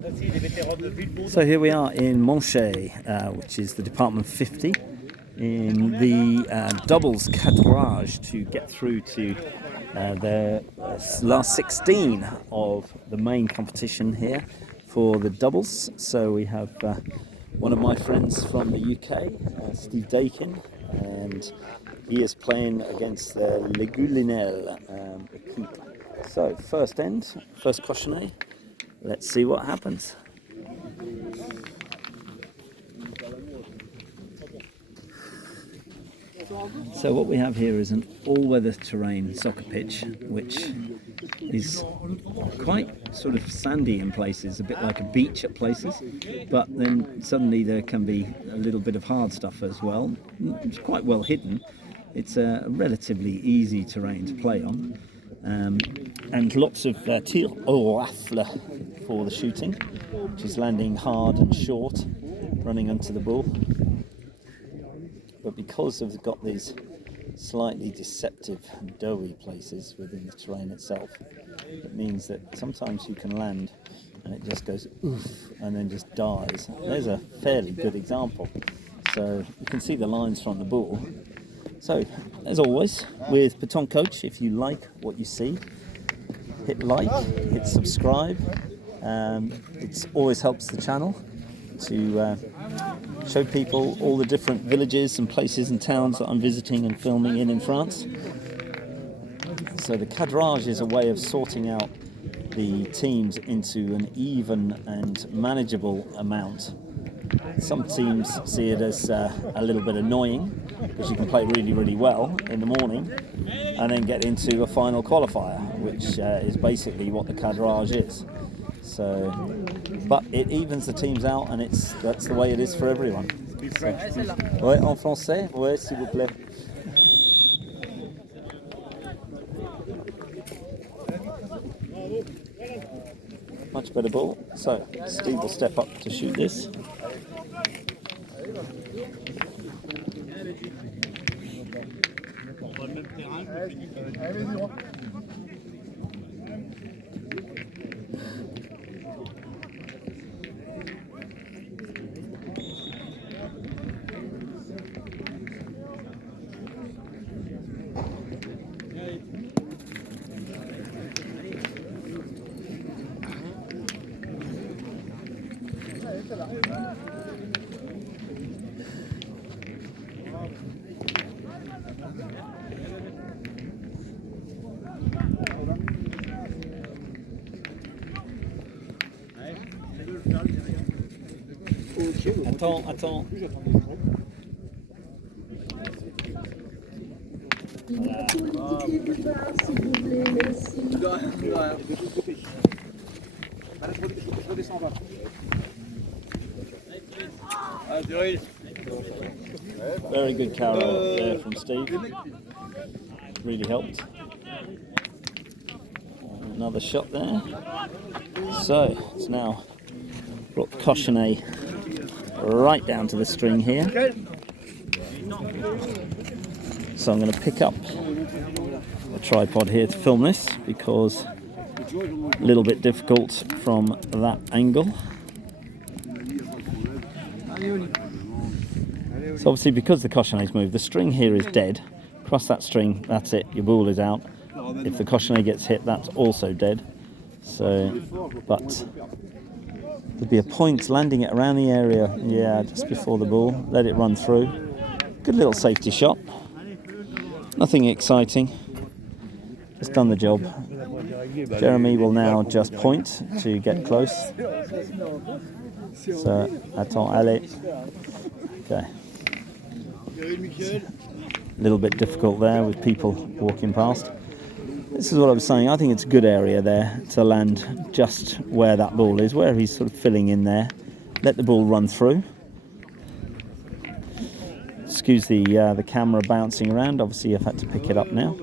So here we are in Manche, which is the Department 50, in the doubles Cadrage to get through to the last 16 of the main competition here for the doubles. So we have one of my friends from the UK, Steve Daykin, and he is playing against the Leguelinel equipe. So first end, first cochonnet. Let's see what happens. So what we have here is an all-weather terrain soccer pitch, which is quite sort of sandy in places, a bit like a beach at places, but then suddenly there can be a little bit of hard stuff as well. It's quite well hidden. It's a relatively easy terrain to play on. And lots of tir au rafle for the shooting, which is landing hard and short, running onto the ball. But because they've got these slightly deceptive doughy places within the terrain itself, it means that sometimes you can land and it just goes oof and then just dies. There's a fairly good example. So you can see the lines from the ball. So, as always, with Petanque Coach, if you like what you see, hit like, hit subscribe. It always helps the channel to show people all the different villages and places and towns that I'm visiting and filming in France. So the cadrage is a way of sorting out the teams into an even and manageable amount. Some teams see it as a little bit annoying because you can play really, really well in the morning and then get into a final qualifier, which is basically what the cadrage is. So, but it evens the teams out, and that's the way it is for everyone. Ouais, en français, ouais, s'il vous plaît. Much better ball. So Steve will step up to shoot this. Attends. Very good carry there from Steve. Really helped. Another shot there. So it's now brought the cochonnet right down to the string here. So I'm going to pick up a tripod here to film this because a little bit difficult from that angle. So obviously because the cochonnet's moved, the string here is dead. Cross that string, that's it, your ball is out. If the cochonnet gets hit, that's also dead. So, but there'd be a point landing it around the area, yeah, just before the ball. Let it run through. Good little safety shot. Nothing exciting. Just done the job. Jeremy will now just point to get close. So, attends, allez. Okay. A little bit difficult there with people walking past. This is what I was saying. I think it's a good area there to land just where that ball is, where he's sort of filling in there. Let the ball run through. Excuse the camera bouncing around. Obviously, I've had to pick it up now.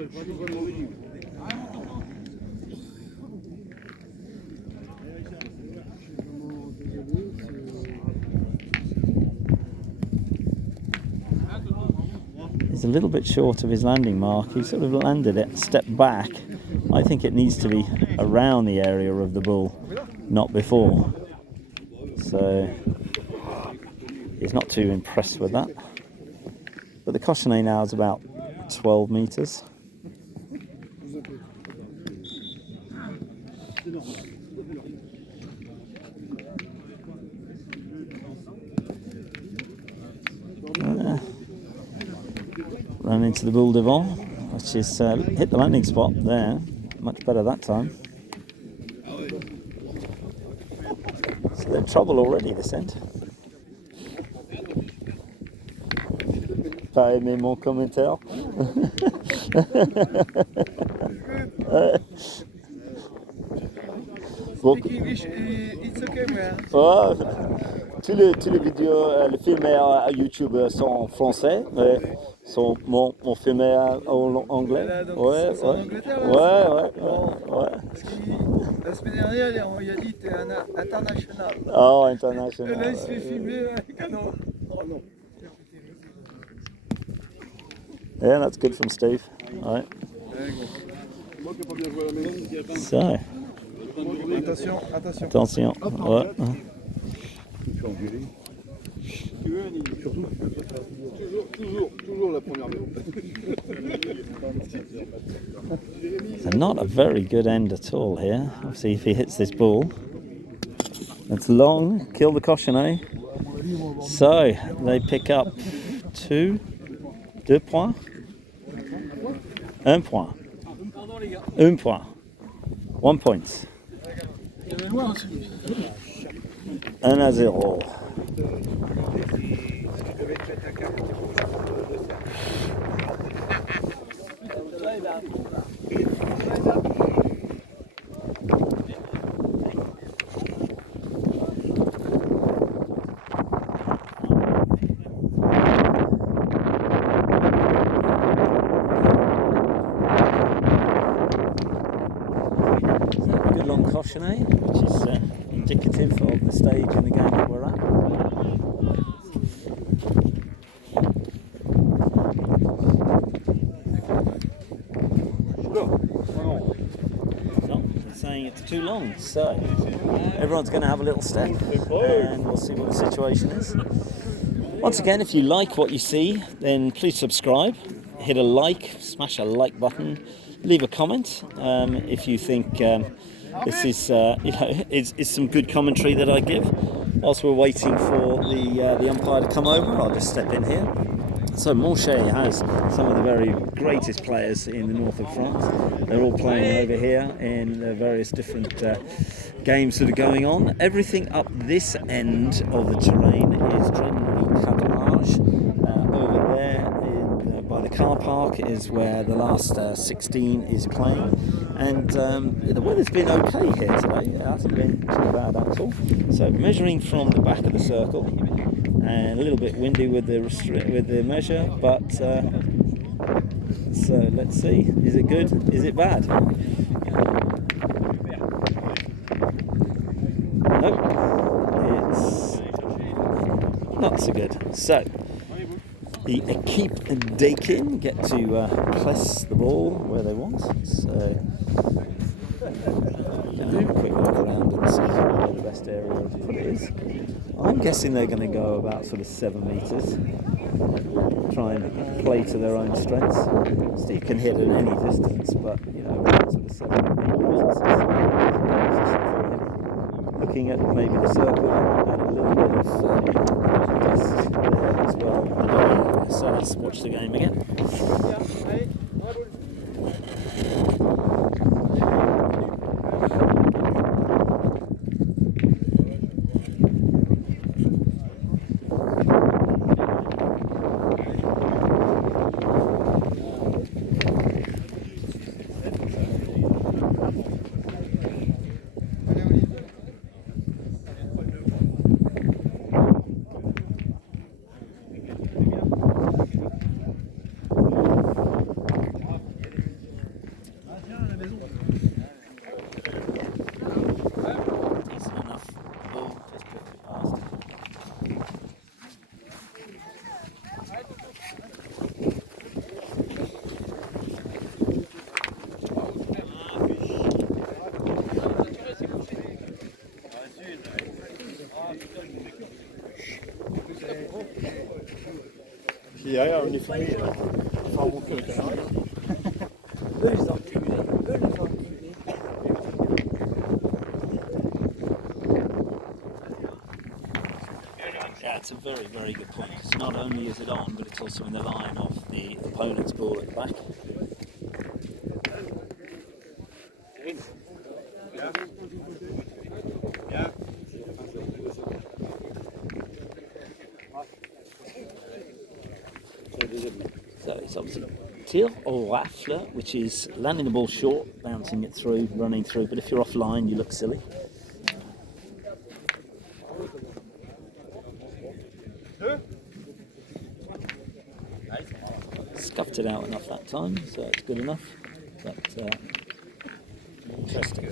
He's a little bit short of his landing mark. He sort of landed it, stepped back. I think it needs to be around the area of the ball, not before. So he's not too impressed with that. But the cochonnet now is about 12 metres. Ran into the boule devant, which is hit the landing spot there. Much better that time. So they're in trouble already this end. Pas aimé mon commentaire. Speak English, it's okay, man. Oh, tous les vidéos, les films à YouTube sont en français, mais mon film est en anglais. Voilà, donc Ouais, c'est en Angleterre, là, ouais. Parce que la semaine dernière, il a dit que t'es un international. Oh, Et international. là, il se fait filmer avec un nom. Oh non. Yeah, that's good from Steve. Right. So, Attention, attention. attention. Ouais. Toujours la première So not a very good end at all here. Obviously, if he hits this ball, it's long, kill the cochonnet. So they pick up 2 points, 1 point, 1 point, 1 point, 1-0. Good long cochonnet, which is indicative of the stage in the game that we're at. So, they're saying it's too long, so everyone's going to have a little step and we'll see what the situation is. Once again, if you like what you see, then please subscribe, hit a like, smash a like button, leave a comment if you think this is is some good commentary that I give. Whilst we're waiting for the umpire to come over, I'll just step in here. So Manche has some of the very greatest players in the north of France. They're all playing over here in the various different games that are going on. Everything up this end of the terrain is generally Cadrage. Over there by the car park is where the last 16 is playing. And the weather's been okay here today. It hasn't been too bad at all. So measuring from the back of the circle, and a little bit windy with the measure, but so let's see. Is it good? Is it bad? Nope. It's not so good. So the Équipe Daykin get to press the ball where they want. So have a quick look around and see where the best area to put it is. I'm guessing they're going to go about sort of 7 metres. Try and play to their own strengths. Steve can hit at any distance, but you know, sort of 7 metres is looking at maybe the circle and a little bit of dust there as well. So let's watch the game again. Ja, ja, uniformé. Enfin, bon, Yeah, it's a very, very good point, because not only is it on, but it's also in the line of the opponent's ball at the back. So it's obviously tir au rafle, which is landing the ball short, bouncing it through, running through, but if you're offline, you look silly. Scuffed it out enough that time, so it's good enough. But interesting.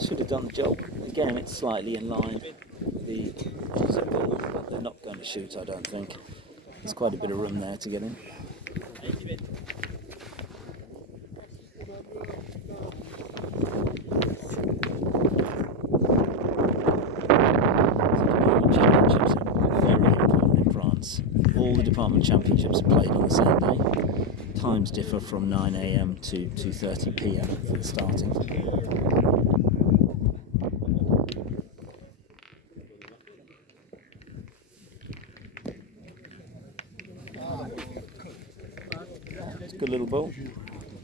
Should have done the job. Again, it's slightly in line with the opposite ball, but they're not going to shoot, I don't think. There's quite a bit of room there to get in. Championships are very important in France. All the department championships are played on the same day. Times differ from 9 AM to 2:30 PM for the starting. It's a good little ball.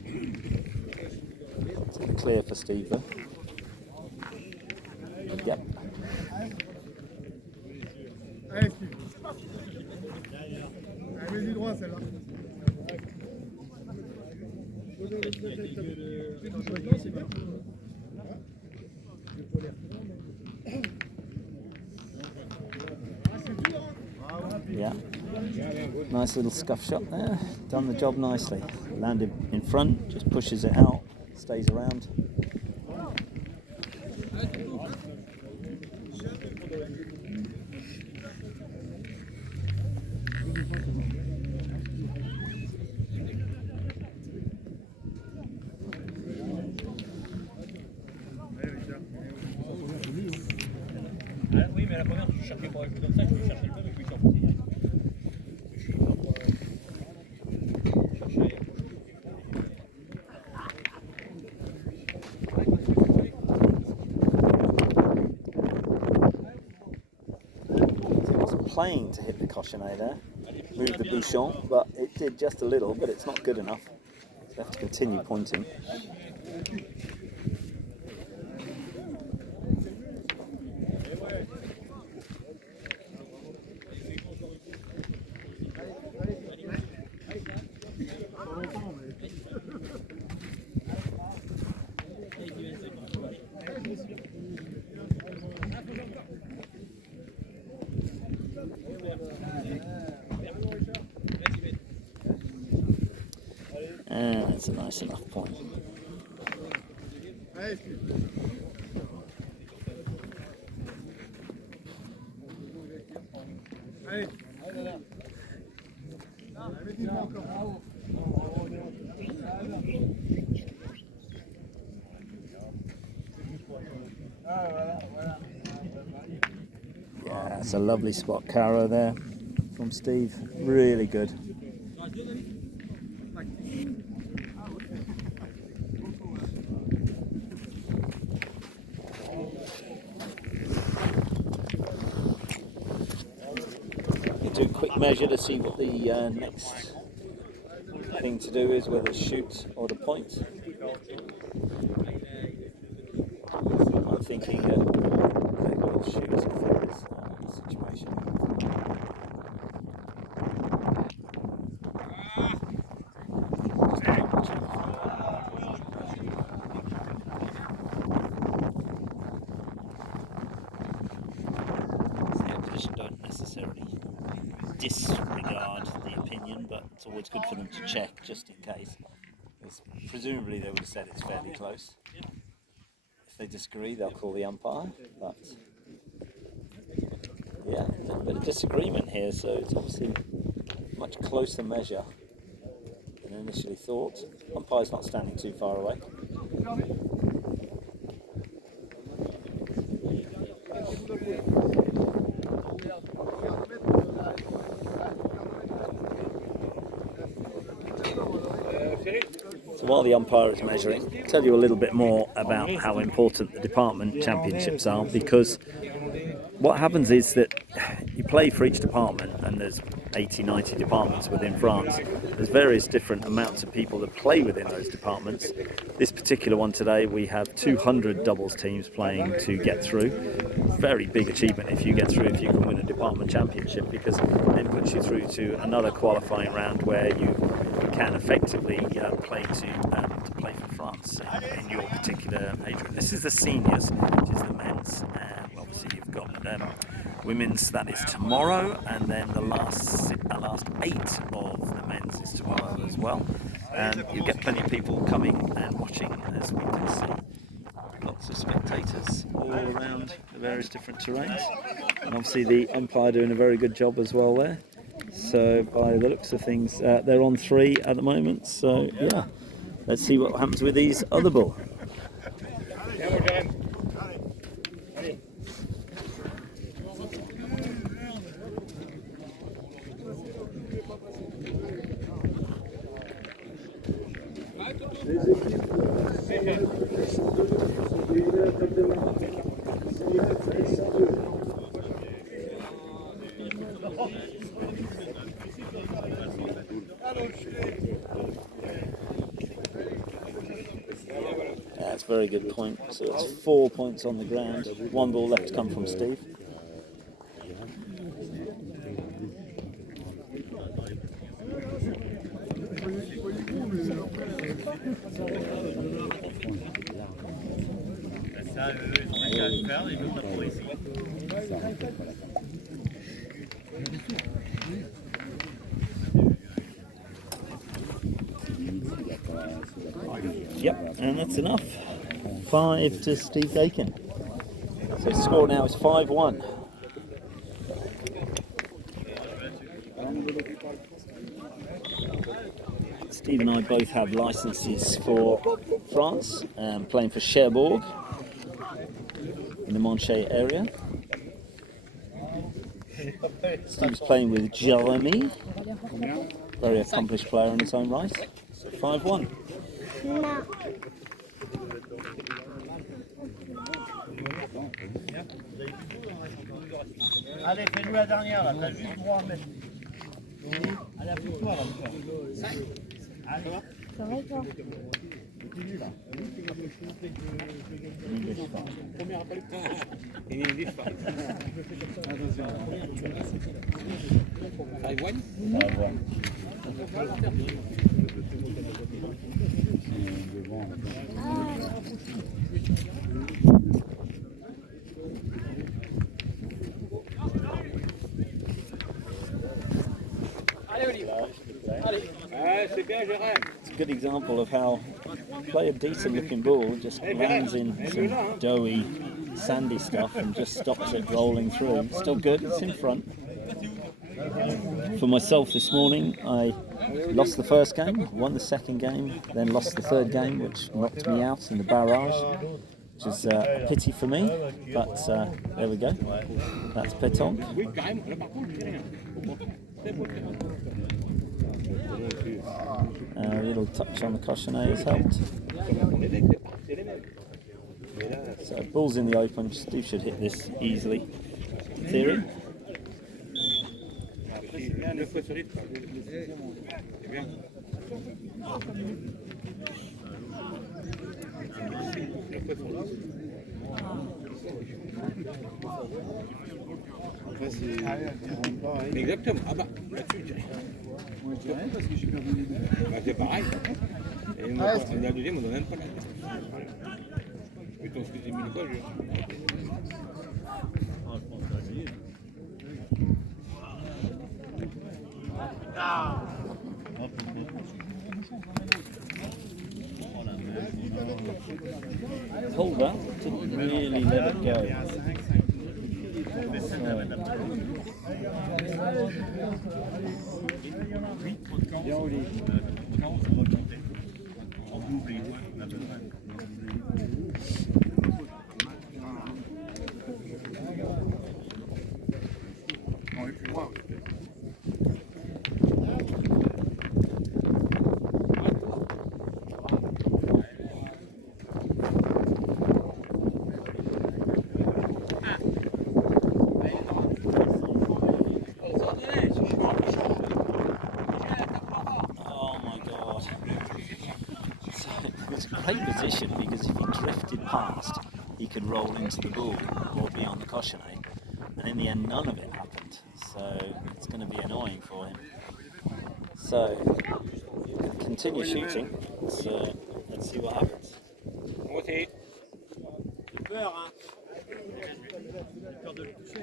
It's clear for Steve though. Yep. Allez, Steve. Allez, vas-y droit celle-là. Yeah. Nice little scuff shot there. Done the job nicely. Landed in front, just pushes it out, stays around. Oui, mais à la première, tu cherchais pas. Comme ça, je cherchais pas, mais je cherchais. Playing to hit the cochonnet there, move the bouchon, but it did just a little, but it's not good enough. So they have to continue pointing. And that's a nice enough point. Yeah, it's a lovely spot Caro there from Steve. Really good. Do a quick measure to see what the next thing to do is, whether shoot or the point. thinking they will shoot if there is a situation. The opposition don't necessarily disregard the opinion, but it's always good for them to check just in case. Because presumably they would have said it's fairly close. If they disagree, they'll call the umpire. But yeah, a little bit of disagreement here, so it's obviously a much closer measure than initially thought. Umpire's not standing too far away. So while the umpire is measuring, I'll tell you a little bit more about how important the department championships are, because what happens is that you play for each department, and there's 80, 90 departments within France. There's various different amounts of people that play within those departments. This particular one today, we have 200 doubles teams playing to get through. Very big achievement if you get through, if you can win a department championship, because it then puts you through to another qualifying round where you can effectively play to play for France in your particular age group. This is the seniors, which is the men's. Obviously you've got women's, that is tomorrow, and then the last 8 of the men's is tomorrow as well. And you get plenty of people coming and watching, as we can see. Lots of spectators all around the various different terrains. And obviously the umpire doing a very good job as well there. So by the looks of things, they're on 3 at the moment. So yeah, let's see what happens with these other bull. That's a very good point. So it's 4 points on the ground. 1 ball left to come from Steve. Yep, and that's enough. 5 to Steve Daykin. So the score now is 5-1. Steve and I both have licenses for France, playing for Cherbourg in the Manche area. Steve's playing with Jeremy, very accomplished player in his own right. So 5-1. Allez, fais-nous la dernière là, t'as juste droit à mettre. Allez, appuie-toi là. 5. Allez, ça va toi. Continue là. Premier appel. Il est vif. Attention. Taïwan. It's a good example of how play a decent looking ball just lands in some doughy, sandy stuff and just stops it rolling through. Still good, it's in front. For myself this morning, I lost the first game, won the second game, then lost the third game, which knocked me out in the barrage, which is a pity for me, but there we go. That's Petanque. A little touch on the cochonnet has helped. So ball's in the open, Steve should hit this easily, in theory. Après, c'est pareil. Exactement. Ah bah, là-dessus, je dirais. Moi, je dis rien parce que j'ai perdu les deux. Bah, c'est pareil. Et moi, la deuxième, on n'a même pas la tête. Putain, ce que j'ai mis le quoi, Hold up, didn't really let it go. Great position, because if he drifted past, he could roll into the bull or be on the cochonnet, and in the end none of it happened, so it's going to be annoying for him. So continue shooting, let's see what happens. Moi aussi. J'ai peur, hein. J'ai peur de le toucher.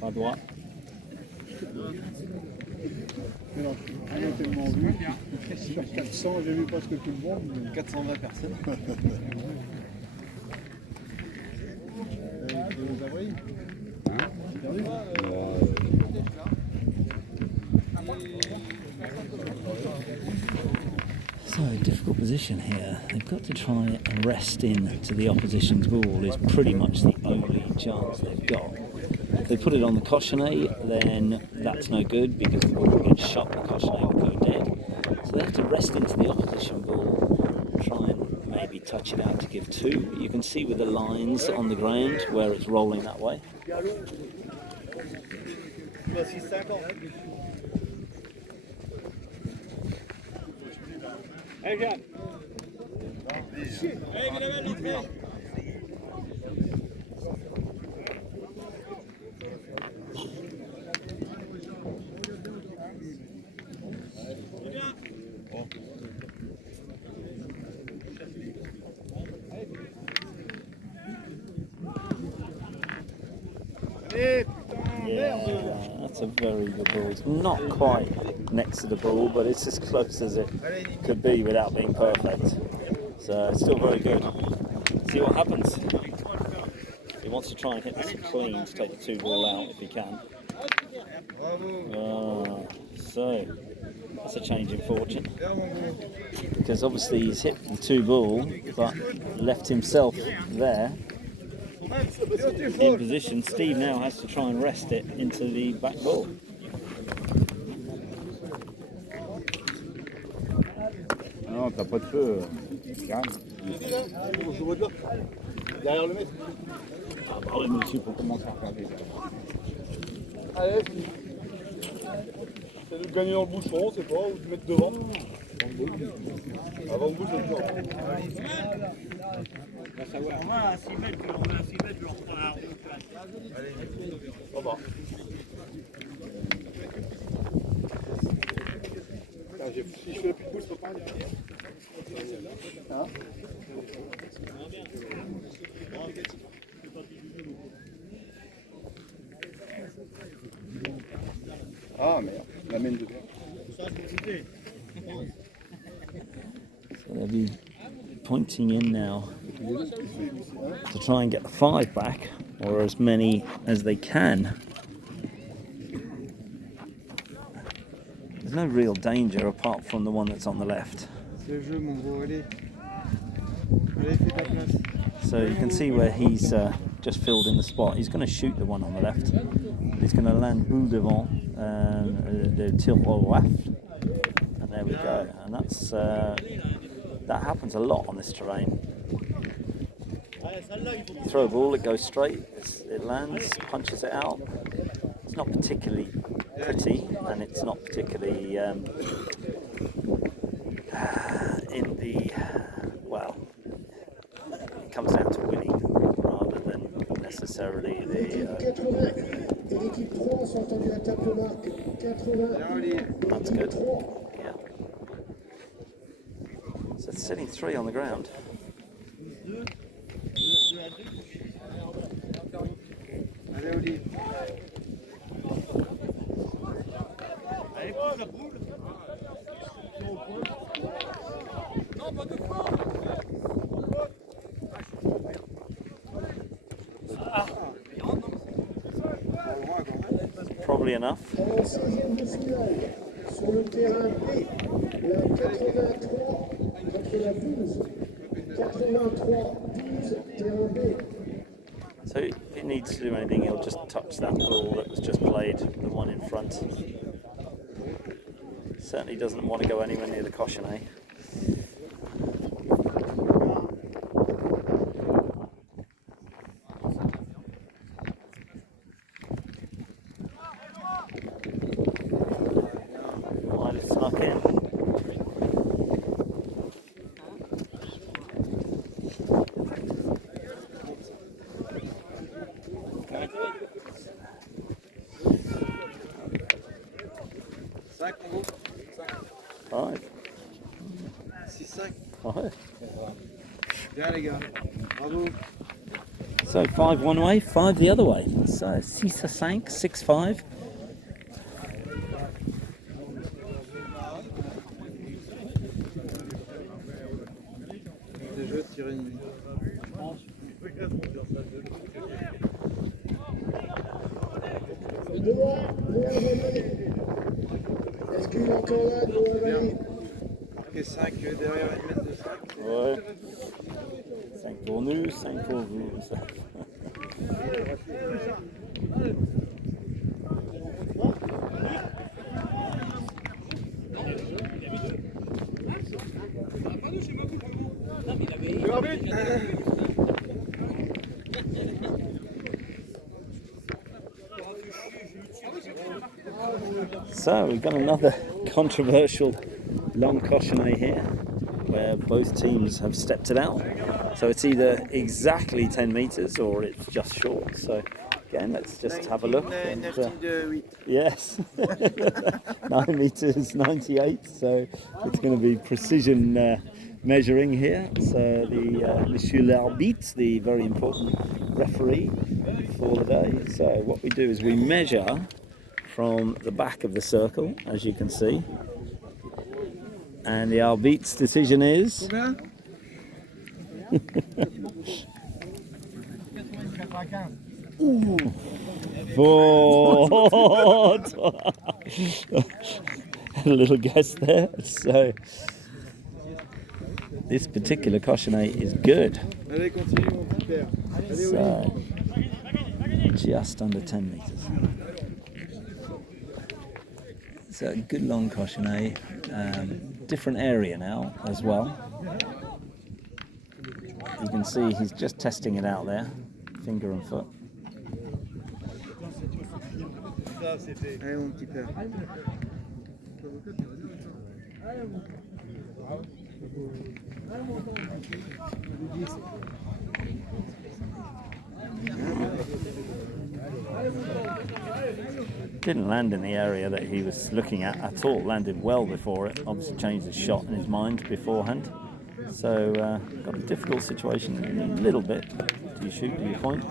Pas droit. Non, on a tellement vu. Sur 400, j'ai vu presque tout le monde. Mais... 420 personnes. Vous avez perdu So, difficult position here. They've got to try and rest in to the opposition's ball is pretty much the only chance they've got. If they put it on the cochonnet, then that's no good because the ball will get shot, the cochonnet will go dead. So they have to rest into the opposition ball, try and maybe touch it out to give two. You can see with the lines on the ground where it's rolling that way. Allez, Jeanne. Yeah, that's a very good ball. It's not quite next to the ball, but it's as close as it could be without being perfect. So it's still very good. See what happens. He wants to try and hit this clean to take the two ball out if he can. So that's a change in fortune. Because obviously he's hit the two ball, but left himself there in position. Steve now has to try and rest it into the back ball. Non, t'as pas de feu. Calme. Derrière le mec. Ah bah oui, monsieur, faut commencer à regarder. Allez, c'est de gagner dans le bouchon, c'est pas, ou de mettre devant. Avant le bouche, c'est dur. On va savoir. On va à 6 mètres, je leur prends la roue. Ça va. Si je fais la plus de bouche, je peux pas aller. Hein? Ah merde, la mène dedans. So they'll be pointing in now to try and get the 5 back, or as many as they can. There's no real danger apart from the one that's on the left. C'est le jeu, mon gros, allez. Allez, fais ta place. So you can see where he's just filled in the spot. He's going to shoot the one on the left. He's going to land boule devant, the tir au left, and there we go. And that's that happens a lot on this terrain. You throw a ball, it goes straight, it lands, punches it out. It's not particularly pretty, and it's not particularly in the, well, it comes down to winning rather than necessarily the... That's good. Yeah. So it's sitting 3 on the ground. Probably enough. So if he needs to do anything, he'll just touch that ball that was just played, the one in front. Certainly doesn't want to go anywhere near the cochonnet. Might have snuck in. Five. 6-5. Five. Bien les gars, bravo. So 5 one way, 5 the other way. So 6-5, 6-5. Des jeux de tirer une... Est-ce qu'il est encore là, Noah Valli? Marqué 5 derrière une mètre de 5. Ouais. 5 pour nous, 5 pour vous. So we've got another controversial long cochonnet here where both teams have stepped it out. So it's either exactly 10 metres or it's just short. So again, let's just have a look. And, yes, 9 metres 98. So it's going to be precision measuring here. So the Monsieur l'Arbitre, the very important referee for the day. So what we do is we measure from the back of the circle, as you can see. And the arbitre's decision is... Ooh. 4. A little guess there. So this particular cochonnet is good. Allez, continue mon petit père. Allez, So just under 10 metres. It's a good long cochonnet. Different area now as well. You can see he's just testing it out there, finger and foot. Allez mon petit père. Didn't land in the area that he was looking at all. Landed well before it. Obviously changed his shot in his mind beforehand. So got a difficult situation a little bit. Do you shoot? Do you point?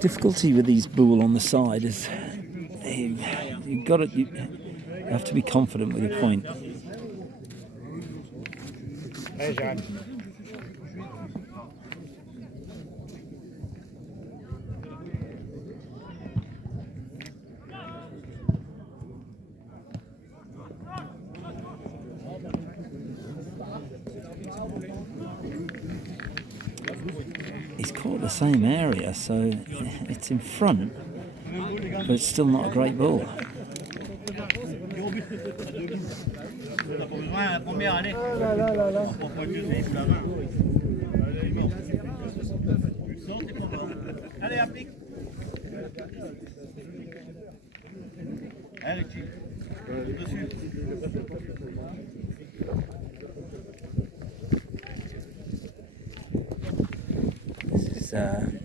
Difficulty with these bull on the side is you have to be confident with your point. Hey, John. He's caught the same area, so it's in front, but it's still not a great ball. la première, allez. Là, là, là, là. On prend deux, c'est la main. Allez, bon. Non, t'es pas bon. Allez, applique. Allez, tu. Dessus. This is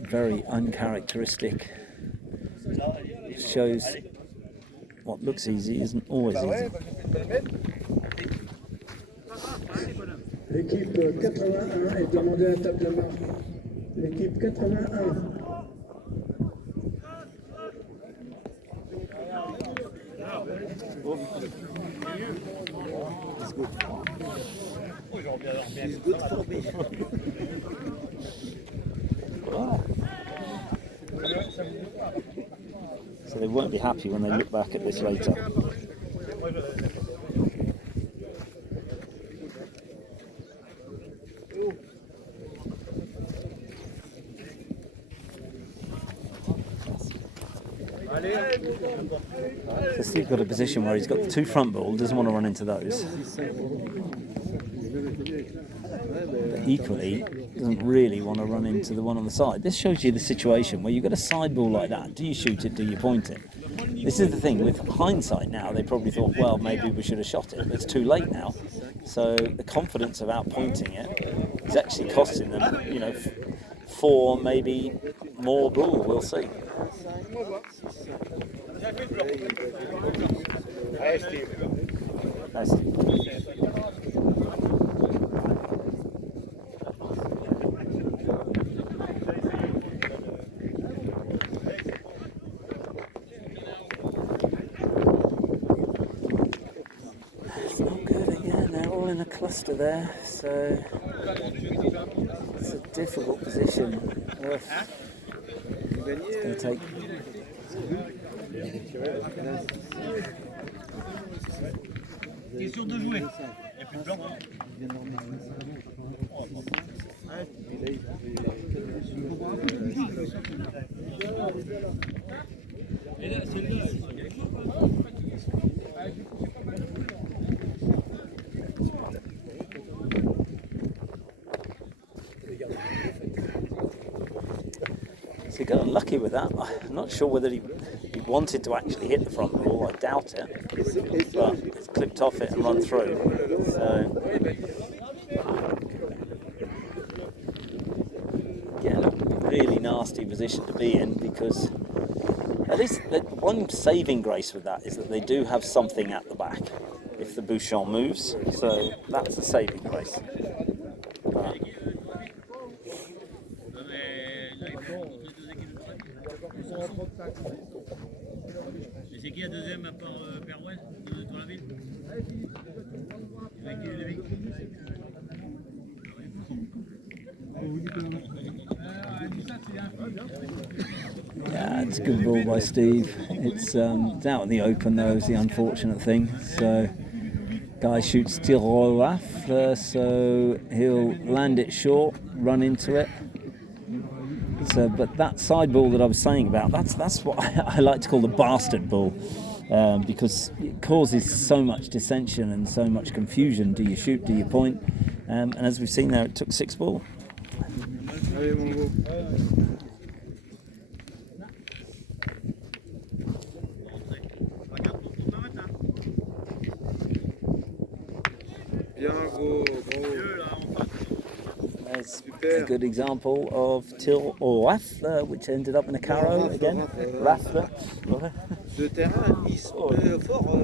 very uncharacteristic. It shows what looks easy isn't always easy. L'équipe 81 est demandée à table de marche. L'équipe 81. So they won't be happy when they look back at this later. So Steve's got a position where he's got the two front ball, doesn't want to run into those. But equally, doesn't really want to run into the one on the side. This shows you the situation where you've got a side ball like that. Do you shoot it? Do you point it? This is the thing, with hindsight now, they probably thought, well, maybe we should have shot it. But it's too late now. So the confidence of outpointing it is actually costing them, you know, 4, maybe more ball. We'll see. Allez, Steve. Nice. It's not good again, they're all in a cluster there, so it's a difficult position. It's going to take... T'es sûr de jouer. Il n'y a plus de blanc. Et là, c'est là. So he got unlucky with that. I'm not sure whether he wanted to actually hit the front ball. I doubt it. But it's clipped off it and run through. So again, a really nasty position to be in, because at least the one saving grace with that is that they do have something at the back if the bouchon moves. So that's a saving grace. But Et c'est qui la deuxième à part Perouet de ton ville? yeah, it's a good ball by Steve. It's out in the open though, is the unfortunate thing. So guy shoots tir au rafle, so he'll land it short, run into it. So, but that side ball that I was saying about, that's what I like to call the bastard ball, because it causes so much dissension and so much confusion. Do you shoot? Do you point? And as we've seen there, it took 6 ball. Allez, mon gros. Bien, gros, There's a good example of tir au rafle, which ended up in a carreau again. Rafle. Le terrain, ils sont forts.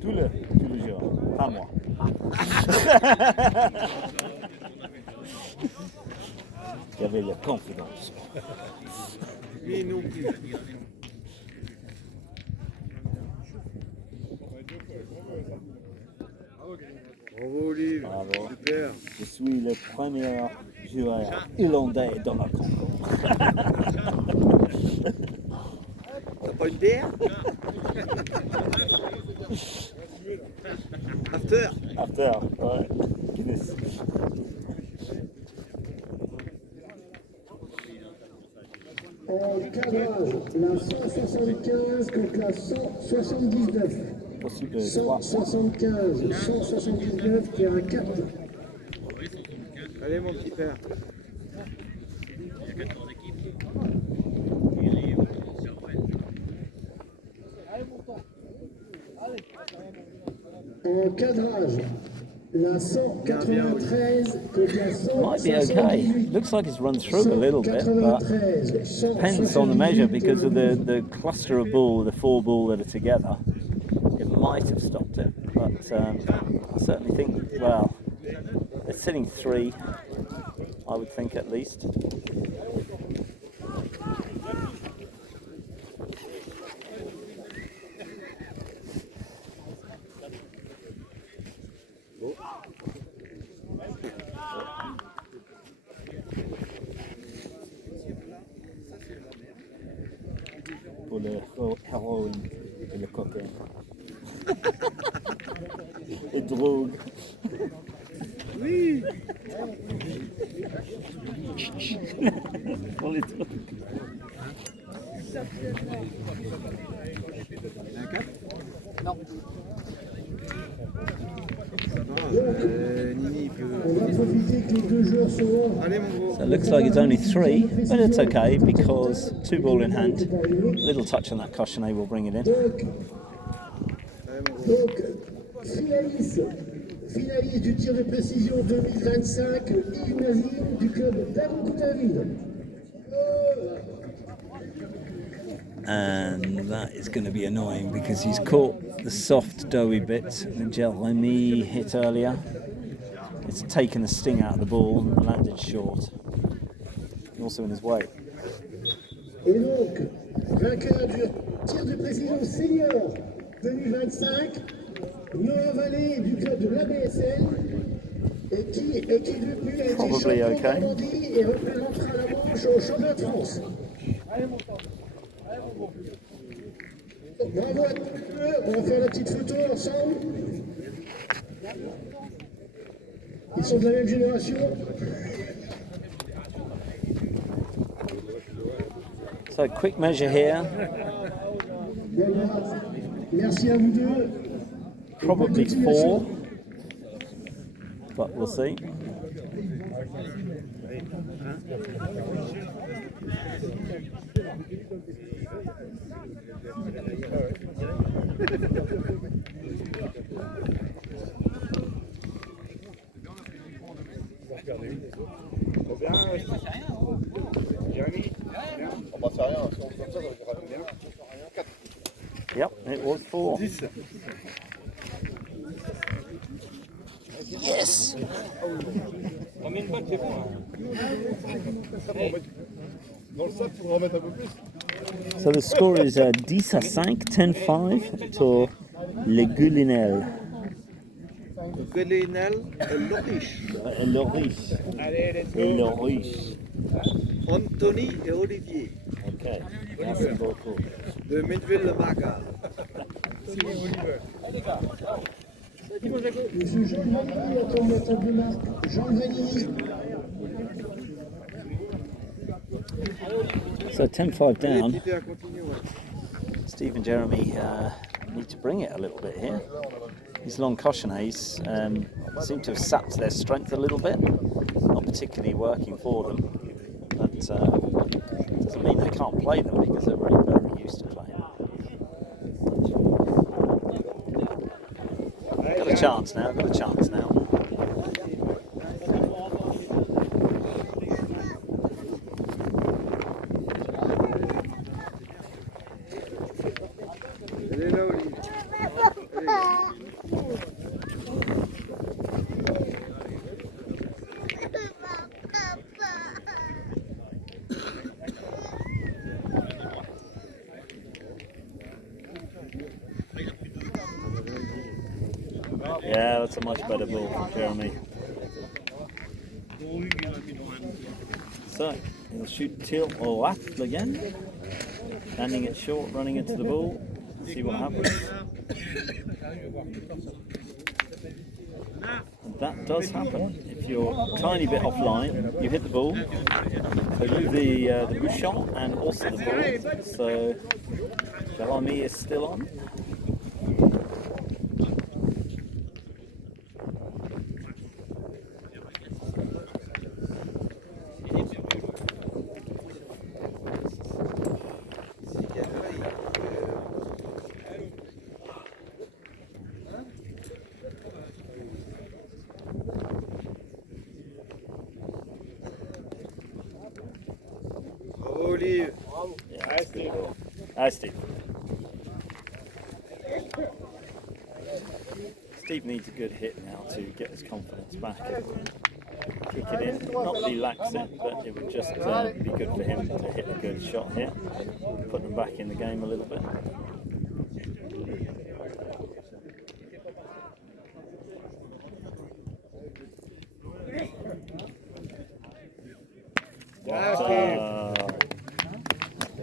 Tout le genre, pas moi. J'avais la confidence. Lui non plus. Bravo Olive, Bravo. super. Je suis le premier joueur irlandais dans la Congo. T'as pas une bière? After. After, ouais. Guinness. En cadrage, la 175 contre la 179. Possible de voir. 175, 179, terrain 4. Allez mon petit père. En cadrage, la 193 contre la Might be okay. 178. Looks like it's run through a little bit, but 193, depends on the measure because of the cluster of bull, the 4 bull that are together. It might have stopped it, but I certainly think, well, they're sitting 3, I would think at least. Pour le héroïne et le coquin. Et drogue. Oui. Pour les drogues. Un 4? Non. Nini il peut. On va profiter que les deux joueurs sont là. Allez mon gros. So it looks like it's only 3, but it's okay because 2 ball in hand. Little touch on that cochonnet will bring it in. Donc, finaliste du tir de précision 2025, Yves Nazir du club d'Aron-Coutaville. And that is going to be annoying because he's caught the soft doughy bit that Jeremy hit earlier. It's taken the sting out of the ball and landed short. Also in his way. Et donc, vainqueur du tir de précision senior 2025, Noah Vallée du club de l'ABSL, et qui depuis a été Probably champion okay. de Normandie et représentera la Manche au championnat de France. Donc, bravo à tous les deux, on va faire la petite photo ensemble. Ils sont de la même génération. So quick measure here, Voilà. Merci à vous deux. probably 4, but we'll see. Jérémy. On va faire rien, si on fait ça, ça va faire bien. Yep, it was 4. 10. Yes! Combien de balles c'est bon? Dans le sac, il faudra en mettre un peu plus. So the score is 10 à 5, 10-5 to Leguelinel. Leguelinel et Leriche. Leriche. Allez, let's go. Leriche. Anthony et Olivier. Ok, merci beaucoup. De Milleville-le-Maga. Monsieur Jean Vanilly attend la table de marque. Jean Vanilly. So 10-5 down. Petit père, continue, ouais. Steve and Jeremy need to bring it a little bit here. These long cochonnets seem to have sapped their strength a little bit, not particularly working for them, but doesn't mean they can't play them because they're very, very used to playing. Got a chance now, got a chance now. Allez là, Olivier. Yeah, that's a much better ball from Jeremy. So he'll shoot tilt or left again, landing it short, running into the ball. See what happens. And that does happen. If you're a tiny bit offline, you hit the ball. So with the bouchon and also the ball. So Jalami is still on. Olive. Yeah, that's good. Hi, Steve. Steve needs a good hit now to get his confidence back and kick it in. Not relax it, but it would just be good for him to hit a good shot here. Put them back in the game a little bit.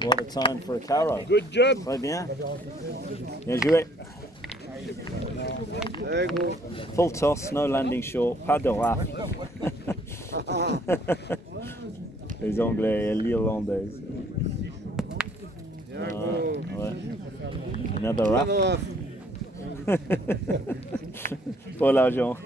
What a time for a carro. Good job. Très bien. Bien joué. There go. Full toss, no landing short, pas de raf. Les Anglais et l'Irlandaise. There go. Ouais. Another raf. Off. Pour l'argent.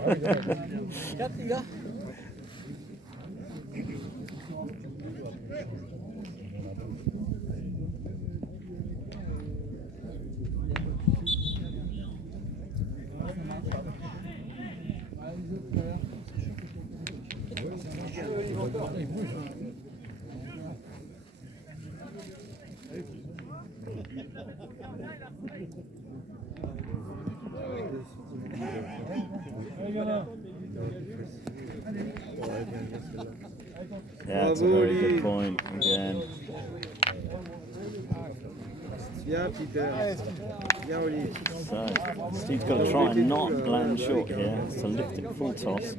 Yeah, that's a very good point again. Bien, Peter. Bien, Olive. So, Steve's got to try and not land short here. It's a lifted full toss.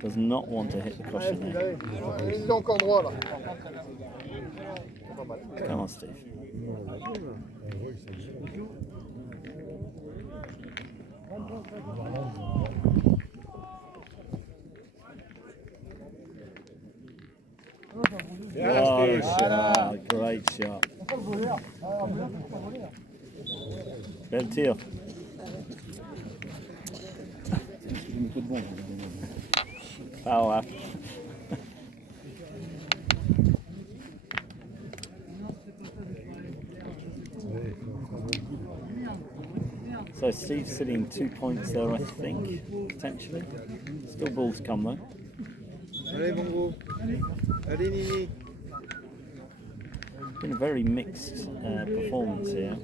Does not want to hit the cushion here. Il est encore droit là. Come on, Steve. Oh, shot. Great shot. Bel tir. Power. So Steve's sitting 2 points there, I think, potentially. Still ball to come though. Allez, Bongo. Allez, Nini. Been a very mixed performance here.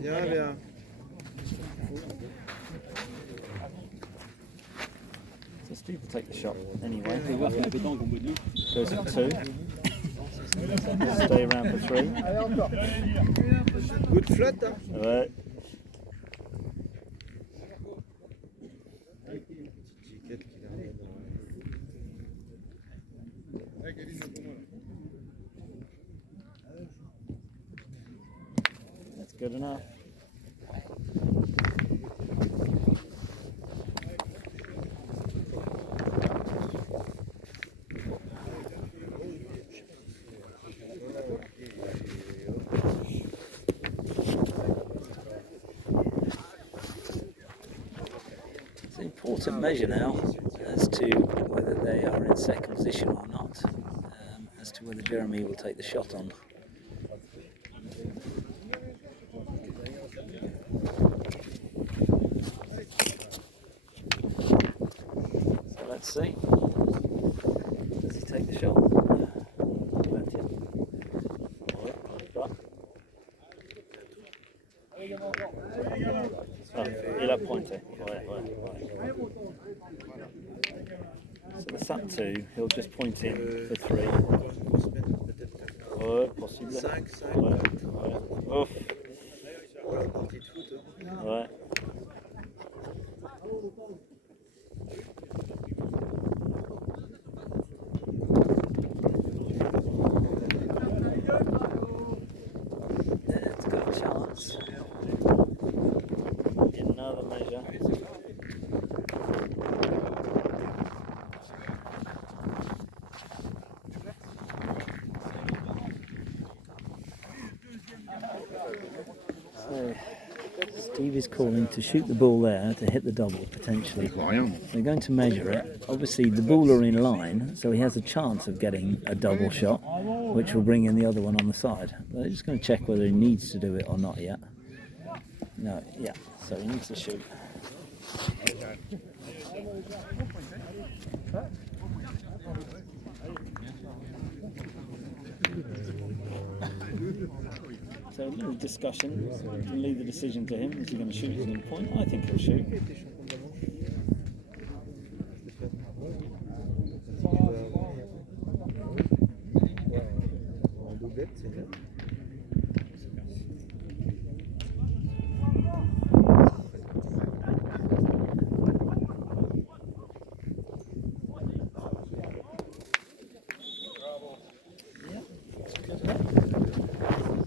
Bien, bien. So Steve will take the shot anyway. Goes for 2. Stay around for 3. Good flat, hein. Ouais. That's good enough. It's an important measure now as to whether they are in second position or not, as to whether Jeremy will take the shot on. So let's see. Does he take the shot? Il a pointé. Ouais. So the sat 2, he'll just point in for 3. Ouais, possible. 5, 5. Ouais. Ouf. Voilà, partie de foot. Hein. Ouais. Steve is calling to shoot the ball there to hit the double, potentially. They're going to measure it. Obviously, the ball are in line, so he has a chance of getting a double shot, which will bring in the other one on the side. They're just going to check whether he needs to do it or not yet. No, yeah, so he needs to shoot. So a little discussion, and leave the decision to him. Is he going to shoot? Is he going to point? I think he'll shoot.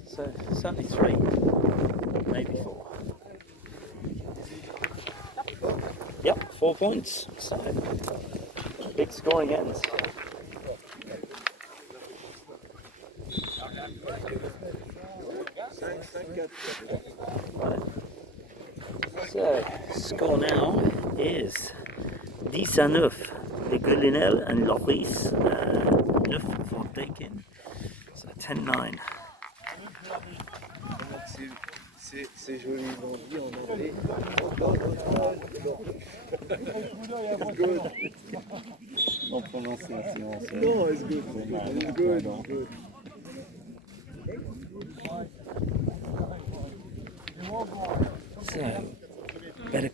So certainly 3, maybe 4. Yep, 4 points. So big scoring ends. So score now is 10-9. Leguelinel and Leriche, 9 for Daykin. So 10-9. C'est joli, on dit en anglais. It's good. Non prononciation. No, it's good. It's good. It's good. So, better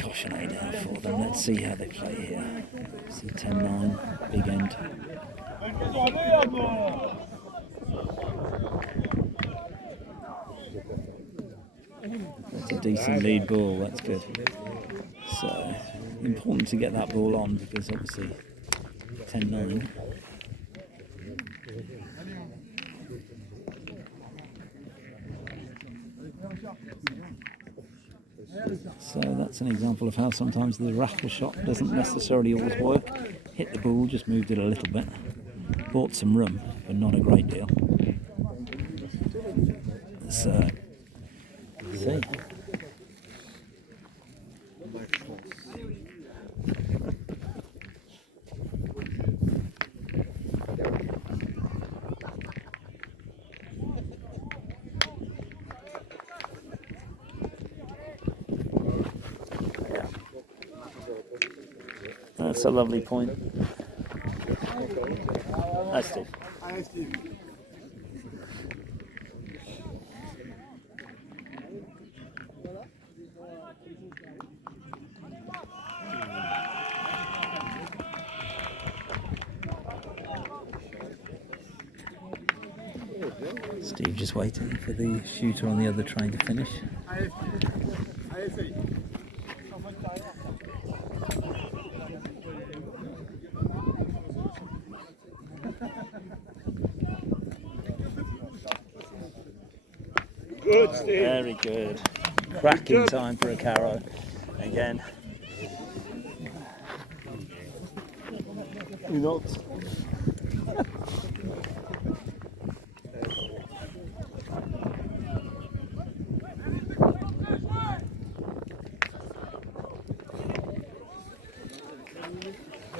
caution now for them. Let's see how they play here. So 10-9, big end. That's a decent lead ball, that's good. So, important to get that ball on because obviously 10-9. So that's an example of how sometimes the raffle shot doesn't necessarily always work. Hit the ball, just moved it a little bit. Bought some room, but not a great deal. So, see. That's a lovely point. That's Steve. Steve just waiting for the shooter on the other train to finish. Good, Steve. Very good. Cracking time for a carrow. Again. Une autre.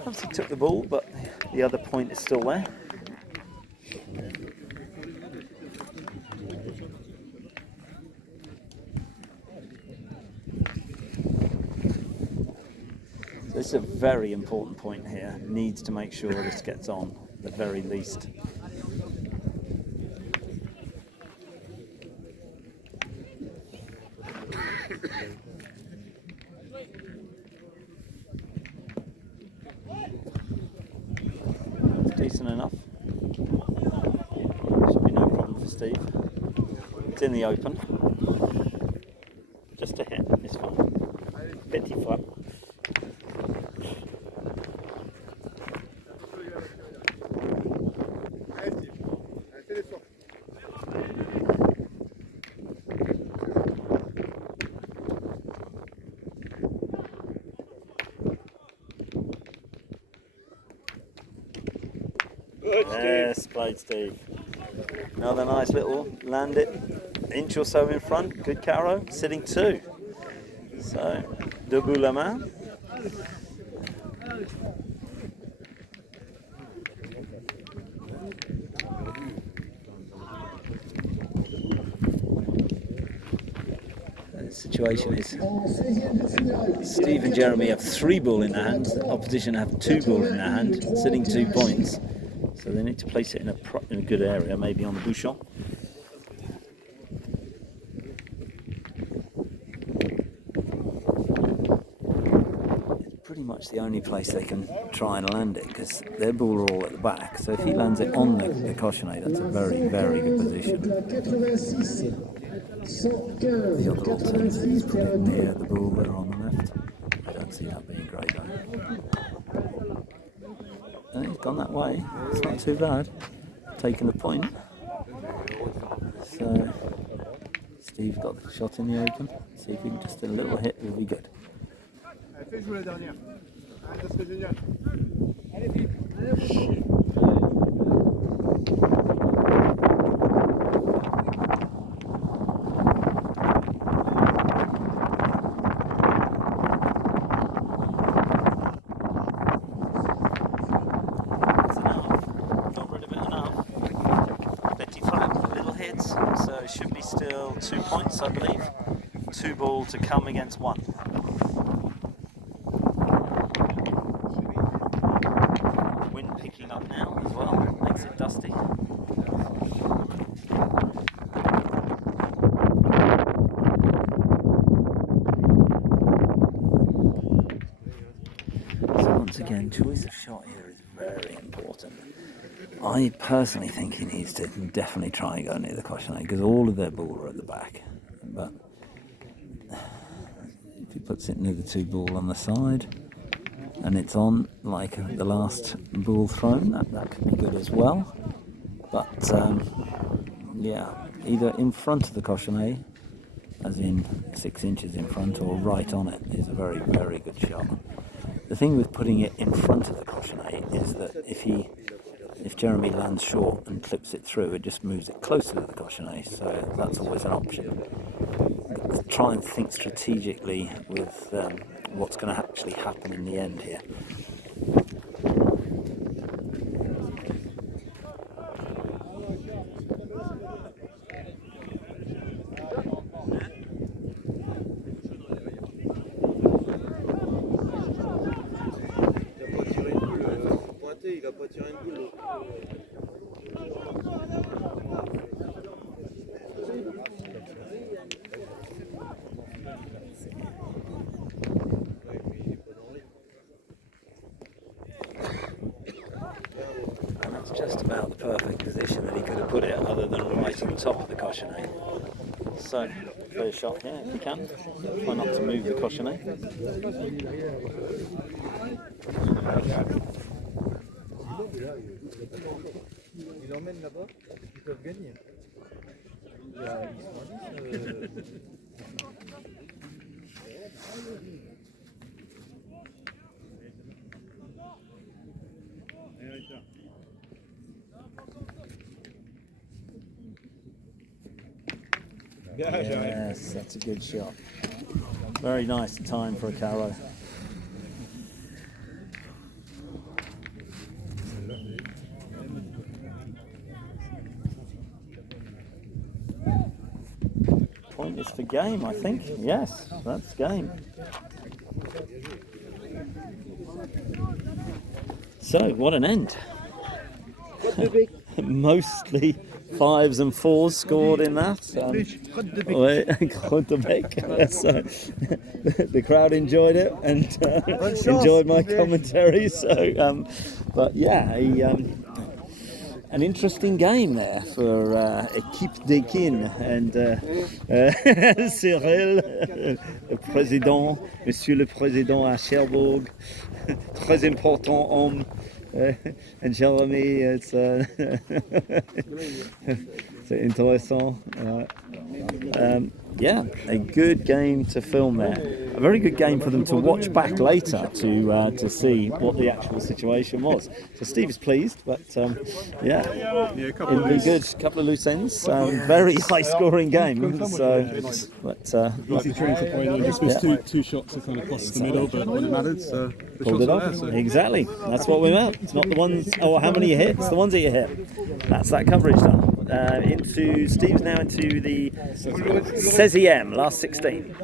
Obviously took the ball, but the other point is still there. So this is a very important point here. Needs to make sure this gets on, at the very least. Decent enough. Should be no problem for Steve. It's in the open. Just a hit, it's fine. Petit frappe. Yes, played Steve. Another nice little land it, inch or so in front. Good carrow, sitting 2. So, debout la main. The situation is Steve and Jeremy have 3 ball in their hands, the opposition have 2 ball in their hand, sitting 2 points, so they need to place it in a good area, maybe on the bouchon. It's pretty much the only place they can try and land it, because their ball are all at the back, so if he lands it on the cochonnet, that's a very, very good position. The other alternative is put it near the ball there on the left. I don't see that being great though. And he's gone that way. It's not too bad. Taking the point. So Steve got the shot in the open. See if he can just a little hit will be good. Fais jouer la dernière. Ça serait génial. So it should be still 2 points, I believe. 2 ball to come against 1. Wind picking up now as well, makes it dusty. So once again, choice of shot here is very important. I personally think he needs to definitely try and go near the cochonnet because all of their ball are at the back. But if he puts it near the 2 ball on the side and it's on like the last ball thrown, that could be good as well. But yeah, either in front of the cochonnet, as in 6 inches in front, or right on it is a very, very good shot. The thing with putting it in front of the cochonnet is that if Jeremy lands short and clips it through, it just moves it closer to the cochonnet, so that's always an option. But try and think strategically with what's going to actually happen in the end here. Il a pas tiré une boule. And that's just about the perfect position that he could have put it, other than right on top of the cochonnet. So, first shot here if you can. Try not to move the cochonnet. Il emmène là-bas, ils peuvent gagner. Ils sont à 10. Yes, that's a good shot. Very nice time for a carro. Point is for game, I think. Yes, that's game. So, what an end. Mostly 5s and 4s scored in that. So, the crowd enjoyed it and enjoyed my commentary. So, but yeah, an interesting game there for Équipe Daykin and Cyril, le président, Monsieur le Président à Cherbourg, très important homme. And Jeremy, it's intéressant. Yeah, a good game to film there. a very good game for them to watch back later to see what the actual situation was. So Steve is pleased, but yeah, it'll be good. Couple of loose ends, very high-scoring game. So, but Easy training for point. Just missed two shots to kind of cross the middle, but when it mattered, so the pulled shots it are off. there. So. Exactly. That's what we want. It's not the ones. Oh, how many you hit? It's the ones that you hit. That's that coverage done. Into Steve's now into the 16e, last 16.